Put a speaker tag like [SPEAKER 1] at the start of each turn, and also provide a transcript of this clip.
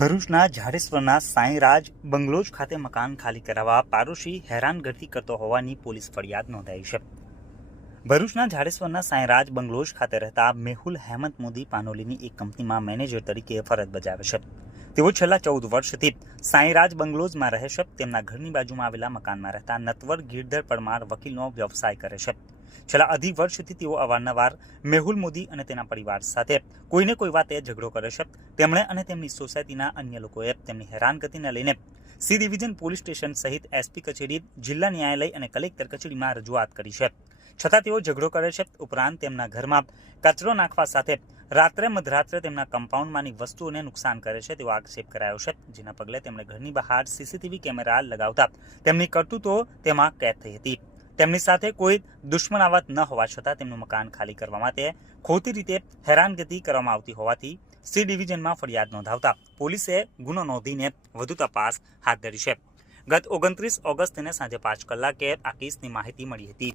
[SPEAKER 1] ભરૂચના ઝાડેશ્વરના સાંઈરાજ બંગલોજ ખાતે મકાન ખાલી કરાવવા પાડોશી હેરાનગતિ કરતો હોવાની પોલીસ ફરિયાદ નોંધાઈ છે. ભરૂચના ઝાડેશ્વરના સાંઈરાજ બંગલોજ ખાતે રહેતા મેહુલ હેમંત મોદી પાનોલીની એક કંપનીમાં મેનેજર તરીકે ફરજ બજાવે છે. તેઓ છેલ્લા ચૌદ વર્ષથી સાંઈરાજ બંગલોજમાં રહે છે. તેમના ઘરની બાજુમાં આવેલા મકાનમાં રહેતા નતવર ગીરધર પરમાર વકીલનો વ્યવસાય કરે છે. છેલ્લા અઢી વર્ષથી તેઓ અવારનવાર મેહુલ મોદી અને તેના પરિવાર સાથે કોઈને કોઈ વાતે ઝઘડો કરે છે. તેમણે અને તેમની સોસાયટીના અન્ય લોકોએ તેમની હેરાનગતિને લઈને સી ડિવિઝન પોલીસ સ્ટેશન સહિત એસપી કચેરી, જિલ્લા ન્યાયાલય અને કલેક્ટર કચેરીમાં રજૂઆત કરી છે. છતાં તેઓ ઝઘડો કરે છે. ઉપરાંત તેમના ઘરમાં કચરો નાખવા સાથે રાત્રે મધરાત્રે તેમના કમ્પાઉન્ડમાંની વસ્તુઓને નુકસાન કરે છે તેવો આક્ષેપ કરાયો છે. જેના પગલે તેમણે ઘરની બહાર સીસીટીવી કેમેરા લગાવતા તેમની કરતૂતો તેમાં કેદ થઈ હતી. તેમની સાથે કોઈ દુશ્મનાવત ન હોવા છતાં તેમનું મકાન ખાલી કરવા માટે ખોટી રીતે હેરાનગતિ કરવામાં આવતી હોવાથી સી ડિવિઝનમાં ફરિયાદ નોંધાવતા પોલીસે ગુનો નોંધીને વધુ તપાસ હાથ ધરી છે. ગત ઓગણત્રીસ ઓગસ્ટને સાંજે પાંચ કલાકે આ કેસની માહિતી મળી હતી.